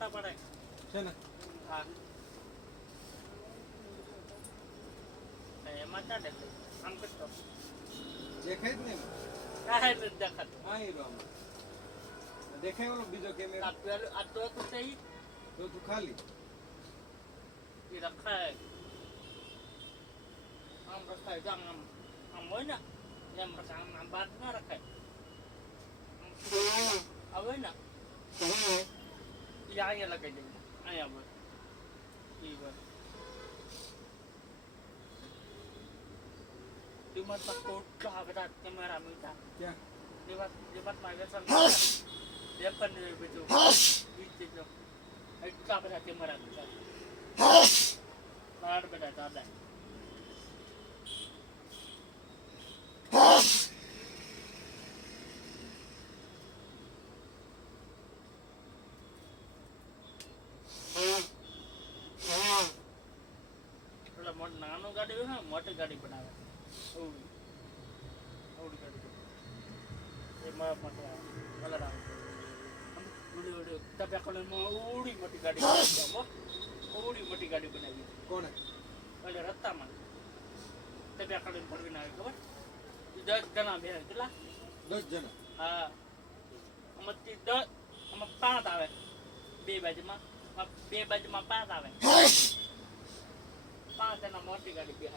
ફોટા પડાય છે ને? હા. એમાં ક્યાં દેખાય? આમ કરતો દેખાય જ ને એમાં? કાંઈ નથી દેખાતું. હા એ આમાં. દેખાય ઓલો બીજો કેમેરા આ પેલું આ તો તો ઈ. તો તું ખાલી. એ રખાય. આમ રખાય આમ આમ હોય ને? એમ રખાય. આમ આમ બાદ ના રખાય આમ આ હોય ને ઈ અહીંયા લગાવી દઈએ. અહીંયા બસ. ઈ હોય ડિમાર્ટમાં કેટલા બધા કેમેરા મૂક્યા. ક્યાં? ડિમાર્ટ ડિમાર્ટમાં વ્યસન વેપન ને એવું બધું ઈ ચીજો. એટલા બધા કેમેરા મૂક્યા. બાર નાનું ગાડી હોય ને મોટી ગાડી બનાવે. અવળી અવળી ગાડી એમાં મોટી આવે કલર આવે. તપે કલરમાં ઉડી મોટી ગાડી ઉડી મોટી ગાડી બનાવી. કોણે એટલે રસ્તામાં. તપે કલર ભરવીને આવી ખબર? દસ જણા બે કેટલા? દસ જણા? હા. આમાંથી દસ આમાં પાંચ આવે. બે બાજુમાં બે બાજુમાં પાંચ આવે. tena moshi karibia